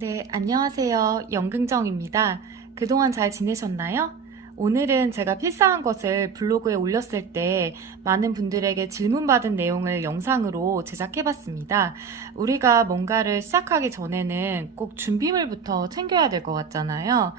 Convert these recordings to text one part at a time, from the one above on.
네, 안녕하세요. 영긍정입니다. 그동안 잘 지내셨나요? 오늘은 제가 필사한 것을 블로그에 올렸을 때 많은 분들에게 질문받은 내용을 영상으로 제작해봤습니다. 우리가 뭔가를 시작하기 전에는 꼭 준비물부터 챙겨야 될 것 같잖아요.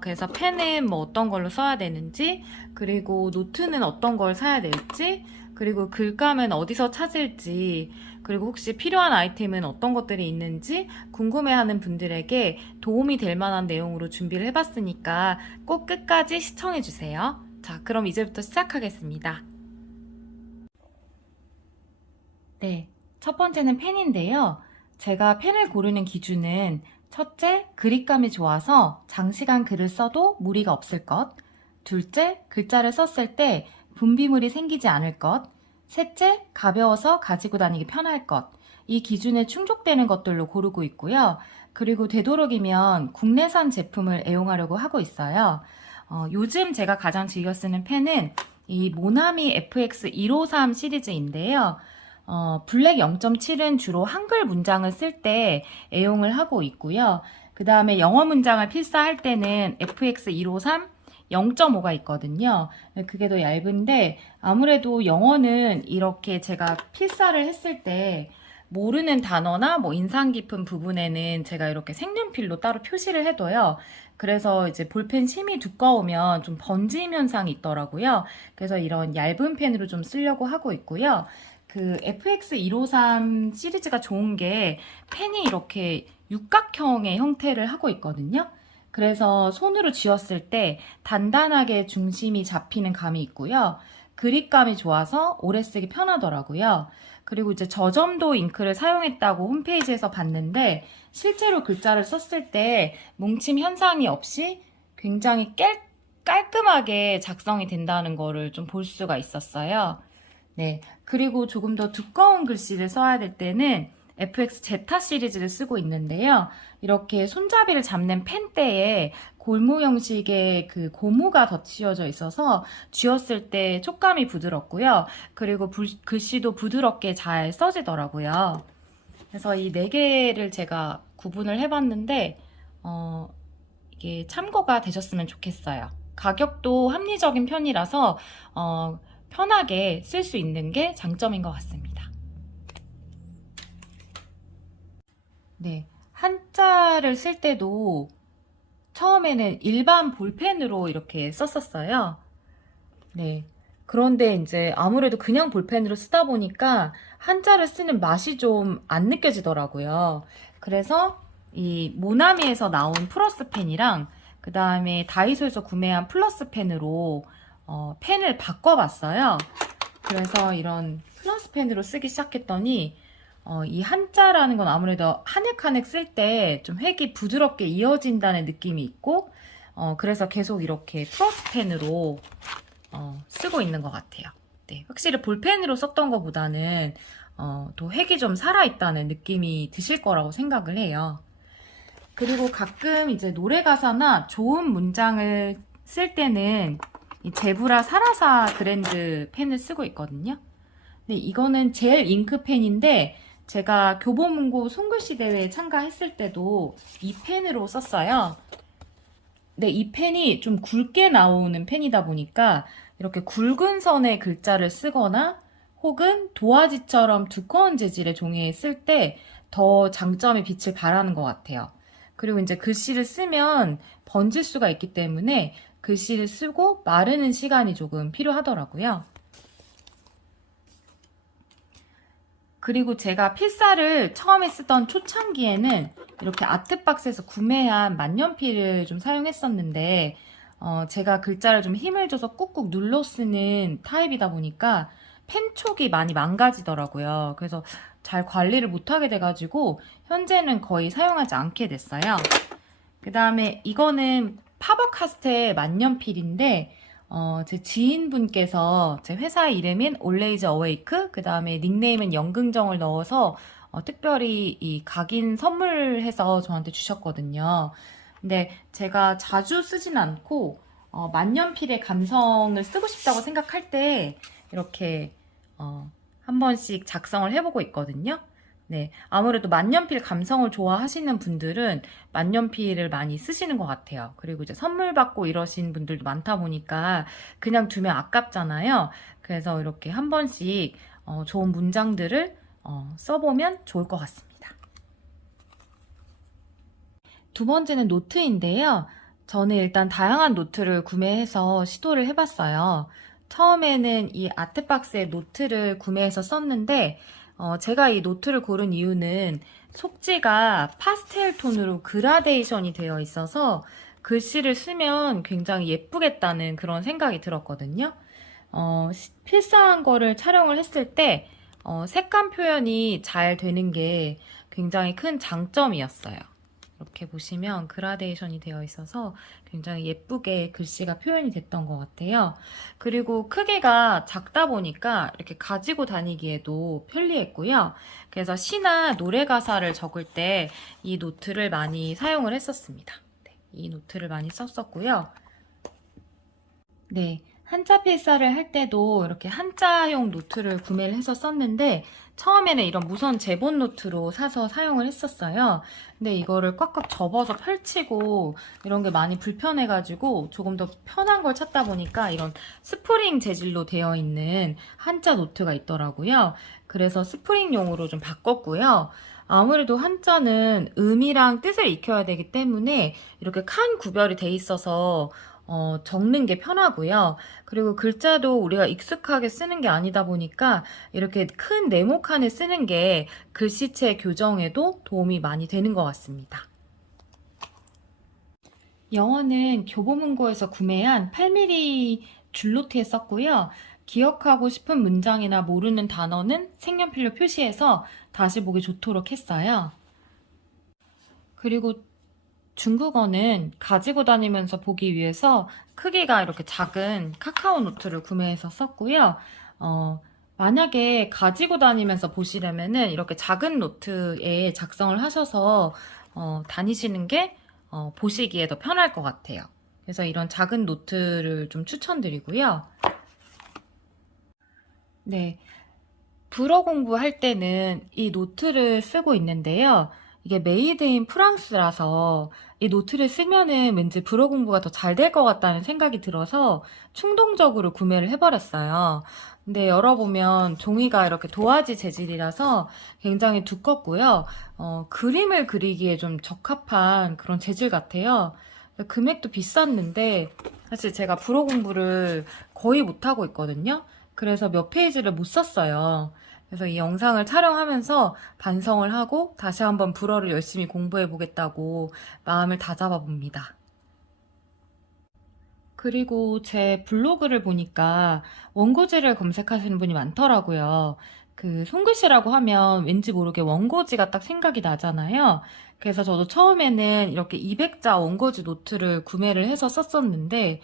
그래서 펜은 뭐 어떤 걸로 써야 되는지, 그리고 노트는 어떤 걸 사야 될지, 그리고 글감은 어디서 찾을지, 그리고 혹시 필요한 아이템은 어떤 것들이 있는지 궁금해하는 분들에게 도움이 될 만한 내용으로 준비를 해봤으니까 꼭 끝까지 시청해주세요. 자, 그럼 이제부터 시작하겠습니다. 네, 첫 번째는 펜인데요. 제가 펜을 고르는 기준은 첫째, 그립감이 좋아서 장시간 글을 써도 무리가 없을 것. 둘째, 글자를 썼을 때 분비물이 생기지 않을 것. 셋째, 가벼워서 가지고 다니기 편할 것. 이 기준에 충족되는 것들로 고르고 있고요. 그리고 되도록이면 국내산 제품을 애용하려고 하고 있어요. 요즘 제가 가장 즐겨 쓰는 펜은 이 모나미 FX153 시리즈인데요. 블랙 0.7은 주로 한글 문장을 쓸 때 애용을 하고 있고요. 그 다음에 영어 문장을 필사할 때는 FX153 0.5가 있거든요. 그게 더 얇은데 아무래도 영어는 이렇게 제가 필사를 했을 때 모르는 단어나 뭐 인상 깊은 부분에는 제가 이렇게 색연필로 따로 표시를 해둬요. 그래서 이제 볼펜 심이 두꺼우면 좀 번짐 현상이 있더라고요. 그래서 이런 얇은 펜으로 좀 쓰려고 하고 있고요. 그 FX153 시리즈가 좋은 게 펜이 이렇게 육각형의 형태를 하고 있거든요. 그래서 손으로 쥐었을 때 단단하게 중심이 잡히는 감이 있고요. 그립감이 좋아서 오래 쓰기 편하더라고요. 그리고 이제 저점도 잉크를 사용했다고 홈페이지에서 봤는데 실제로 글자를 썼을 때 뭉침 현상이 없이 굉장히 깔끔하게 작성이 된다는 거를 좀 볼 수가 있었어요. 네. 그리고 조금 더 두꺼운 글씨를 써야 될 때는 FX 제타 시리즈를 쓰고 있는데요. 이렇게 손잡이를 잡는 펜대에 골무 형식의 그 고무가 덧씌워져 있어서 쥐었을 때 촉감이 부드럽고요. 그리고 글씨도 부드럽게 잘 써지더라고요. 그래서 이 네 개를 제가 구분을 해봤는데, 이게 참고가 되셨으면 좋겠어요. 가격도 합리적인 편이라서, 편하게 쓸 수 있는 게 장점인 것 같습니다. 네. 한자를 쓸 때도 처음에는 일반 볼펜으로 이렇게 썼었어요. 네. 그런데 이제 아무래도 그냥 볼펜으로 쓰다 보니까 한자를 쓰는 맛이 좀 안 느껴지더라고요. 그래서 이 모나미에서 나온 플러스 펜이랑 그 다음에 다이소에서 구매한 플러스 펜으로 펜을 바꿔봤어요. 그래서 이런 플러스 펜으로 쓰기 시작했더니 이 한자라는 건 아무래도 한 획 한 획 쓸 때 좀 획이 부드럽게 이어진다는 느낌이 있고 그래서 계속 이렇게 플러스 펜으로 쓰고 있는 것 같아요. 네, 확실히 볼펜으로 썼던 것보다는 더 획이 좀 살아있다는 느낌이 드실 거라고 생각을 해요. 그리고 가끔 이제 노래 가사나 좋은 문장을 쓸 때는 이 제브라 사라사 그랜드 펜을 쓰고 있거든요. 근데 이거는 젤 잉크펜인데 제가 교보문고 손글씨 대회에 참가했을 때도 이 펜으로 썼어요. 근데 이 펜이 좀 굵게 나오는 펜이다 보니까 이렇게 굵은 선의 글자를 쓰거나 혹은 도화지처럼 두꺼운 재질의 종이에 쓸 때 더 장점의 빛을 발하는 것 같아요. 그리고 이제 글씨를 쓰면 번질 수가 있기 때문에 글씨를 쓰고 마르는 시간이 조금 필요하더라고요. 그리고 제가 필사를 처음에 쓰던 초창기에는 이렇게 아트박스에서 구매한 만년필을 좀 사용했었는데, 제가 글자를 좀 힘을 줘서 꾹꾹 눌러 쓰는 타입이다 보니까 펜촉이 많이 망가지더라고요. 그래서 잘 관리를 못하게 돼가지고 현재는 거의 사용하지 않게 됐어요. 그 다음에 이거는 파버카스텔 만년필인데 제 지인분께서 제 회사 이름인 Always Awake, 그 다음에 닉네임은 영긍정을 넣어서 특별히 이 각인 선물해서 저한테 주셨거든요. 근데 제가 자주 쓰진 않고 만년필의 감성을 쓰고 싶다고 생각할 때 이렇게 한 번씩 작성을 해보고 있거든요. 네, 아무래도 만년필 감성을 좋아하시는 분들은 만년필을 많이 쓰시는 것 같아요. 그리고 이제 선물 받고 이러신 분들도 많다 보니까 그냥 두면 아깝잖아요. 그래서 이렇게 한 번씩 좋은 문장들을 써보면 좋을 것 같습니다. 두 번째는 노트인데요. 저는 일단 다양한 노트를 구매해서 시도를 해봤어요. 처음에는 이 아트박스의 노트를 구매해서 썼는데 제가 이 노트를 고른 이유는 속지가 파스텔 톤으로 그라데이션이 되어 있어서 글씨를 쓰면 굉장히 예쁘겠다는 그런 생각이 들었거든요. 필사한 거를 촬영을 했을 때 색감 표현이 잘 되는 게 굉장히 큰 장점이었어요. 이렇게 보시면 그라데이션이 되어 있어서 굉장히 예쁘게 글씨가 표현이 됐던 것 같아요. 그리고 크기가 작다 보니까 이렇게 가지고 다니기에도 편리했고요. 그래서 시나 노래 가사를 적을 때 이 노트를 많이 사용을 했었습니다. 네, 이 노트를 많이 썼었고요. 네, 한자 필사를 할 때도 이렇게 한자용 노트를 구매를 해서 썼는데 처음에는 이런 무선 제본 노트로 사서 사용을 했었어요. 근데 이거를 꽉꽉 접어서 펼치고 이런 게 많이 불편해가지고 조금 더 편한 걸 찾다 보니까 이런 스프링 재질로 되어 있는 한자 노트가 있더라고요. 그래서 스프링용으로 좀 바꿨고요. 아무래도 한자는 음이랑 뜻을 익혀야 되기 때문에 이렇게 칸 구별이 돼 있어서 적는 게 편하고요. 그리고 글자도 우리가 익숙하게 쓰는 게 아니다 보니까 이렇게 큰 네모칸에 쓰는 게 글씨체 교정에도 도움이 많이 되는 것 같습니다. 영어는 교보문고에서 구매한 8mm 줄노트에 썼고요. 기억하고 싶은 문장이나 모르는 단어는 색연필로 표시해서 다시 보기 좋도록 했어요. 그리고 중국어는 가지고 다니면서 보기 위해서 크기가 이렇게 작은 카카오 노트를 구매해서 썼고요. 만약에 가지고 다니면서 보시려면은 이렇게 작은 노트에 작성을 하셔서 다니시는 게 보시기에 더 편할 것 같아요. 그래서 이런 작은 노트를 좀 추천드리고요. 네. 불어 공부할 때는 이 노트를 쓰고 있는데요. 이게 메이드 인 프랑스라서 이 노트를 쓰면은 왠지 불어 공부가 더 잘 될 것 같다는 생각이 들어서 충동적으로 구매를 해버렸어요. 근데 열어보면 종이가 이렇게 도화지 재질이라서 굉장히 두껍고요. 그림을 그리기에 좀 적합한 그런 재질 같아요. 금액도 비쌌는데 사실 제가 불어 공부를 거의 못하고 있거든요. 그래서 몇 페이지를 못 썼어요. 그래서 이 영상을 촬영하면서 반성을 하고 다시 한번 불어를 열심히 공부해 보겠다고 마음을 다잡아 봅니다. 그리고 제 블로그를 보니까 원고지를 검색하시는 분이 많더라고요. 그 손글씨라고 하면 왠지 모르게 원고지가 딱 생각이 나잖아요. 그래서 저도 처음에는 이렇게 200자 원고지 노트를 구매를 해서 썼었는데,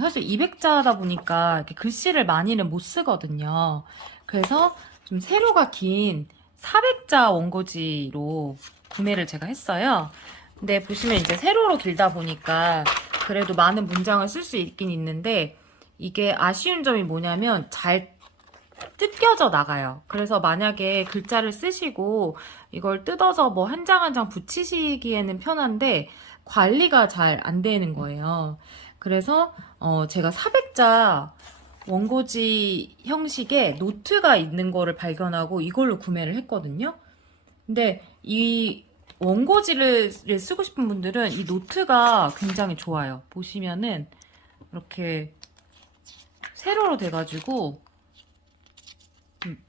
사실 200자다 보니까 이렇게 글씨를 많이는 못 쓰거든요. 그래서 좀 세로가 긴 400자 원고지로 구매를 제가 했어요. 근데 보시면 이제 세로로 길다 보니까 그래도 많은 문장을 쓸 수 있긴 있는데 이게 아쉬운 점이 뭐냐면 잘 뜯겨져 나가요. 그래서 만약에 글자를 쓰시고 이걸 뜯어서 뭐 한 장 한 장 붙이시기에는 편한데 관리가 잘 안 되는 거예요. 그래서 제가 400자 원고지 형식의 노트가 있는 거를 발견하고 이걸로 구매를 했거든요. 근데 이 원고지를 쓰고 싶은 분들은 이 노트가 굉장히 좋아요. 보시면은 이렇게 세로로 돼가지고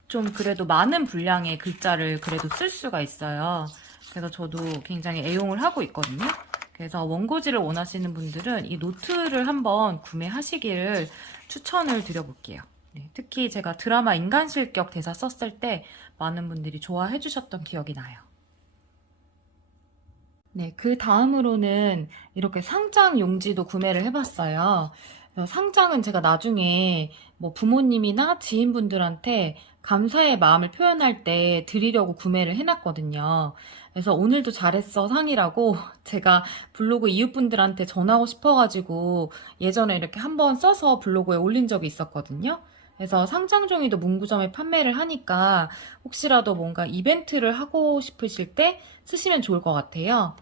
좀 그래도 많은 분량의 글자를 그래도 쓸 수가 있어요. 그래서 저도 굉장히 애용을 하고 있거든요. 그래서 원고지를 원하시는 분들은 이 노트를 한번 구매하시기를 추천을 드려볼게요. 네, 특히 제가 드라마 인간실격 대사 썼을 때 많은 분들이 좋아해 주셨던 기억이 나요. 네, 그 다음으로는 이렇게 상장 용지도 구매를 해봤어요. 상장은 제가 나중에 뭐 부모님이나 지인분들한테 감사의 마음을 표현할 때 드리려고 구매를 해놨거든요. 그래서 오늘도 잘했어 상이라고 제가 블로그 이웃분들한테 전하고 싶어가지고 예전에 이렇게 한번 써서 블로그에 올린 적이 있었거든요. 그래서 상장 종이도 문구점에 판매를 하니까 혹시라도 뭔가 이벤트를 하고 싶으실 때 쓰시면 좋을 것 같아요.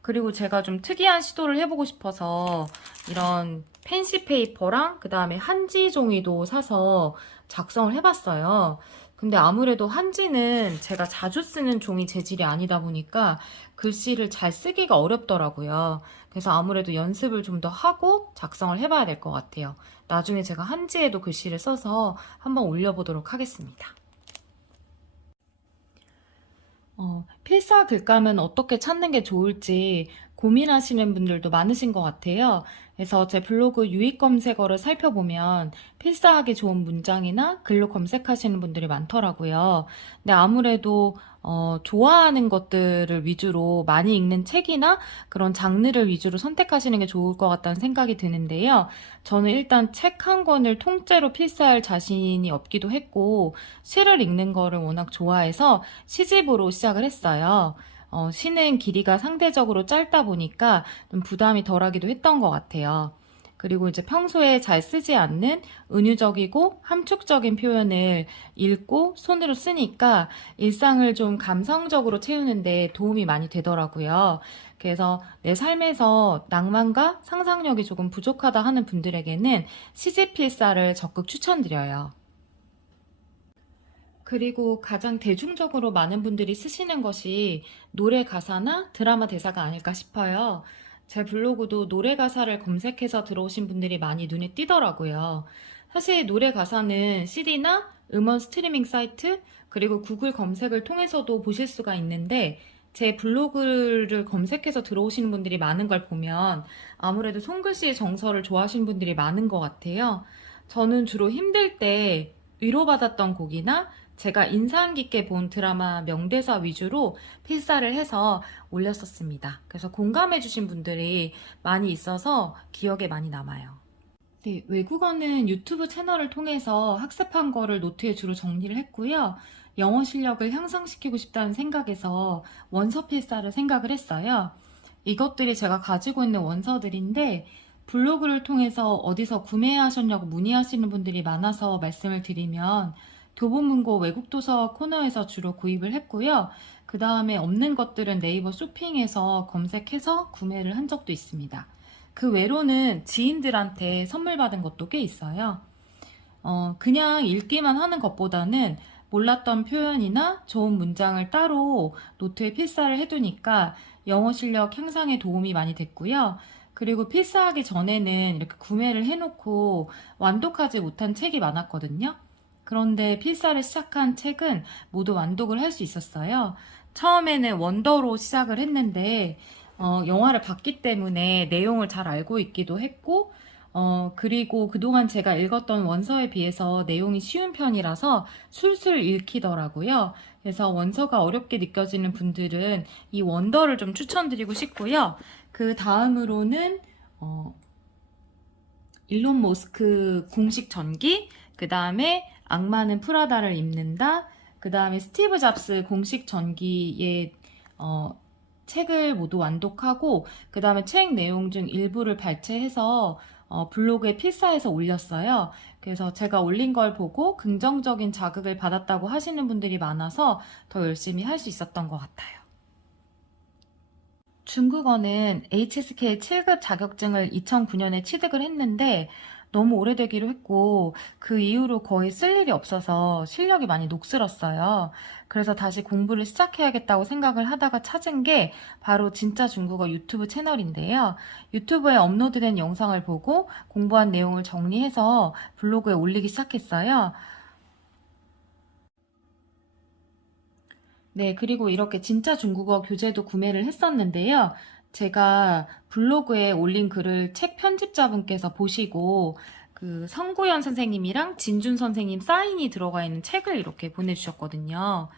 그리고 제가 좀 특이한 시도를 해보고 싶어서 이런 펜시 페이퍼랑 그 다음에 한지 종이도 사서 작성을 해봤어요. 근데 아무래도 한지는 제가 자주 쓰는 종이 재질이 아니다 보니까 글씨를 잘 쓰기가 어렵더라고요. 그래서 아무래도 연습을 좀 더 하고 작성을 해봐야 될 것 같아요. 나중에 제가 한지에도 글씨를 써서 한번 올려보도록 하겠습니다. 필사 글감은 어떻게 찾는 게 좋을지 고민하시는 분들도 많으신 것 같아요. 그래서 제 블로그 유익 검색어를 살펴보면 필사하기 좋은 문장이나 글로 검색하시는 분들이 많더라고요. 근데 아무래도 좋아하는 것들을 위주로 많이 읽는 책이나 그런 장르를 위주로 선택하시는 게 좋을 것 같다는 생각이 드는데요. 저는 일단 책 한 권을 통째로 필사할 자신이 없기도 했고, 시를 읽는 거를 워낙 좋아해서 시집으로 시작을 했어요. 시는 길이가 상대적으로 짧다 보니까 좀 부담이 덜하기도 했던 것 같아요. 그리고 이제 평소에 잘 쓰지 않는 은유적이고 함축적인 표현을 읽고 손으로 쓰니까 일상을 좀 감성적으로 채우는데 도움이 많이 되더라고요. 그래서 내 삶에서 낭만과 상상력이 조금 부족하다 하는 분들에게는 시집필사를 적극 추천드려요. 그리고 가장 대중적으로 많은 분들이 쓰시는 것이 노래 가사나 드라마 대사가 아닐까 싶어요. 제 블로그도 노래 가사를 검색해서 들어오신 분들이 많이 눈에 띄더라고요. 사실 노래 가사는 CD나 음원 스트리밍 사이트, 그리고 구글 검색을 통해서도 보실 수가 있는데, 제 블로그를 검색해서 들어오시는 분들이 많은 걸 보면 아무래도 손글씨의 정서를 좋아하시는 분들이 많은 것 같아요. 저는 주로 힘들 때 위로받았던 곡이나 제가 인상 깊게 본 드라마 명대사 위주로 필사를 해서 올렸었습니다. 그래서 공감해주신 분들이 많이 있어서 기억에 많이 남아요. 네, 외국어는 유튜브 채널을 통해서 학습한 거를 노트에 주로 정리를 했고요. 영어 실력을 향상시키고 싶다는 생각에서 원서 필사를 생각을 했어요. 이것들이 제가 가지고 있는 원서들인데 블로그를 통해서 어디서 구매하셨냐고 문의하시는 분들이 많아서 말씀을 드리면 교보문고 외국도서 코너에서 주로 구입을 했고요. 그 다음에 없는 것들은 네이버 쇼핑에서 검색해서 구매를 한 적도 있습니다. 그 외로는 지인들한테 선물 받은 것도 꽤 있어요. 그냥 읽기만 하는 것보다는 몰랐던 표현이나 좋은 문장을 따로 노트에 필사를 해두니까 영어 실력 향상에 도움이 많이 됐고요. 그리고 필사하기 전에는 이렇게 구매를 해놓고 완독하지 못한 책이 많았거든요. 그런데 필사를 시작한 책은 모두 완독을 할 수 있었어요. 처음에는 원더로 시작을 했는데, 영화를 봤기 때문에 내용을 잘 알고 있기도 했고, 그리고 그동안 제가 읽었던 원서에 비해서 내용이 쉬운 편이라서 술술 읽히더라고요. 그래서 원서가 어렵게 느껴지는 분들은 이 원더를 좀 추천드리고 싶고요. 그 다음으로는, 일론 머스크 공식 전기, 그 다음에 악마는 프라다를 입는다, 그 다음에 스티브 잡스 공식 전기의 책을 모두 완독하고 그 다음에 책 내용 중 일부를 발췌해서 블로그에 필사해서 올렸어요. 그래서 제가 올린 걸 보고 긍정적인 자극을 받았다고 하시는 분들이 많아서 더 열심히 할 수 있었던 것 같아요. 중국어는 HSK 7급 자격증을 2009년에 취득을 했는데 너무 오래되기로 했고 그 이후로 거의 쓸 일이 없어서 실력이 많이 녹슬었어요. 그래서 다시 공부를 시작해야겠다고 생각을 하다가 찾은 게 바로 진짜 중국어 유튜브 채널인데요. 유튜브에 업로드된 영상을 보고 공부한 내용을 정리해서 블로그에 올리기 시작했어요. 네, 그리고 이렇게 진짜 중국어 교재도 구매를 했었는데요. 제가 블로그에 올린 글을 책 편집자분께서 보시고 그 성구현 선생님이랑 진준 선생님 사인이 들어가 있는 책을 이렇게 보내주셨거든요.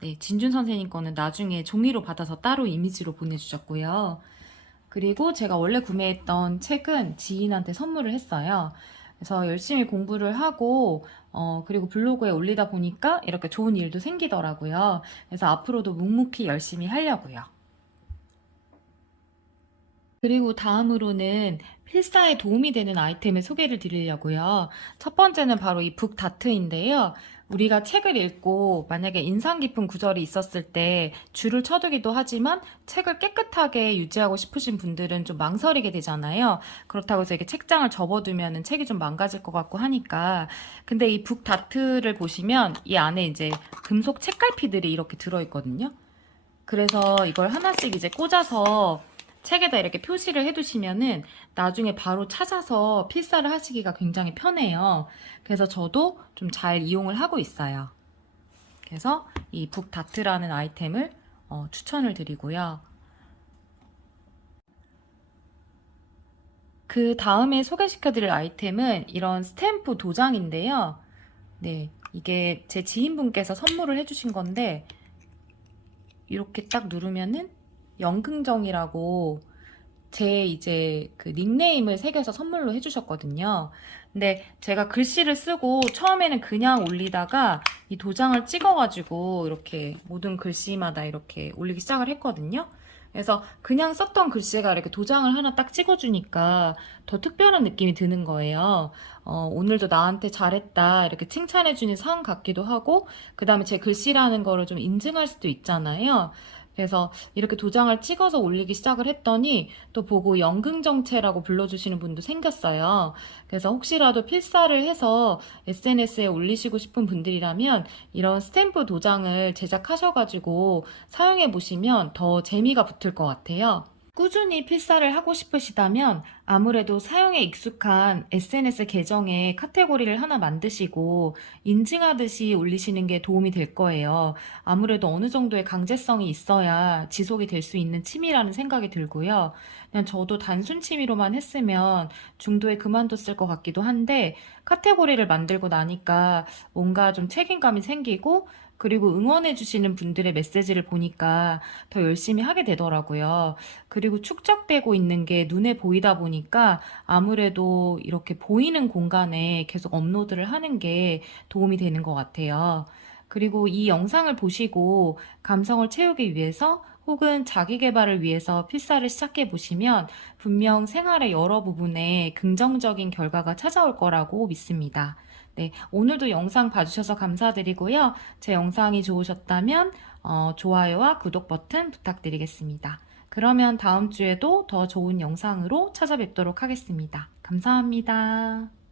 네, 진준 선생님 거는 나중에 종이로 받아서 따로 이미지로 보내주셨고요. 그리고 제가 원래 구매했던 책은 지인한테 선물을 했어요. 그래서 열심히 공부를 하고, 그리고 블로그에 올리다 보니까 이렇게 좋은 일도 생기더라고요. 그래서 앞으로도 묵묵히 열심히 하려고요. 그리고 다음으로는 필사에 도움이 되는 아이템을 소개를 드리려고요. 첫 번째는 바로 이 북다트인데요. 우리가 책을 읽고 만약에 인상 깊은 구절이 있었을 때 줄을 쳐두기도 하지만 책을 깨끗하게 유지하고 싶으신 분들은 좀 망설이게 되잖아요. 그렇다고 해서 이렇게 책장을 접어두면 책이 좀 망가질 것 같고 하니까. 근데 이 북다트를 보시면 이 안에 이제 금속 책갈피들이 이렇게 들어있거든요. 그래서 이걸 하나씩 이제 꽂아서 책에다 이렇게 표시를 해두시면은 나중에 바로 찾아서 필사를 하시기가 굉장히 편해요. 그래서 저도 좀 잘 이용을 하고 있어요. 그래서 이 북다트라는 아이템을 추천을 드리고요. 그 다음에 소개시켜드릴 아이템은 이런 스탬프 도장인데요. 네, 이게 제 지인분께서 선물을 해주신 건데 이렇게 딱 누르면은 연긍정이라고 제 이제 그 닉네임을 새겨서 선물로 해주셨거든요. 근데 제가 글씨를 쓰고 처음에는 그냥 올리다가 이 도장을 찍어가지고 이렇게 모든 글씨마다 이렇게 올리기 시작을 했거든요. 그래서 그냥 썼던 글씨가 이렇게 도장을 하나 딱 찍어주니까 더 특별한 느낌이 드는 거예요. 오늘도 나한테 잘했다 이렇게 칭찬해주는 상 같기도 하고, 그 다음에 제 글씨라는 거를 좀 인증할 수도 있잖아요. 그래서 이렇게 도장을 찍어서 올리기 시작을 했더니 또 보고 연긍정체라고 불러주시는 분도 생겼어요. 그래서 혹시라도 필사를 해서 SNS에 올리시고 싶은 분들이라면 이런 스탬프 도장을 제작하셔가지고 사용해 보시면 더 재미가 붙을 것 같아요. 꾸준히 필사를 하고 싶으시다면 아무래도 사용에 익숙한 SNS 계정에 카테고리를 하나 만드시고 인증하듯이 올리시는 게 도움이 될 거예요. 아무래도 어느 정도의 강제성이 있어야 지속이 될 수 있는 취미라는 생각이 들고요. 그냥 저도 단순 취미로만 했으면 중도에 그만뒀을 것 같기도 한데 카테고리를 만들고 나니까 뭔가 좀 책임감이 생기고, 그리고 응원해주시는 분들의 메시지를 보니까 더 열심히 하게 되더라고요. 그리고 축적되고 있는 게 눈에 보이다 보니까 아무래도 이렇게 보이는 공간에 계속 업로드를 하는 게 도움이 되는 것 같아요. 그리고 이 영상을 보시고 감성을 채우기 위해서 혹은 자기 개발을 위해서 필사를 시작해 보시면 분명 생활의 여러 부분에 긍정적인 결과가 찾아올 거라고 믿습니다. 네, 오늘도 영상 봐주셔서 감사드리고요. 제 영상이 좋으셨다면 좋아요와 구독 버튼 부탁드리겠습니다. 그러면 다음 주에도 더 좋은 영상으로 찾아뵙도록 하겠습니다. 감사합니다.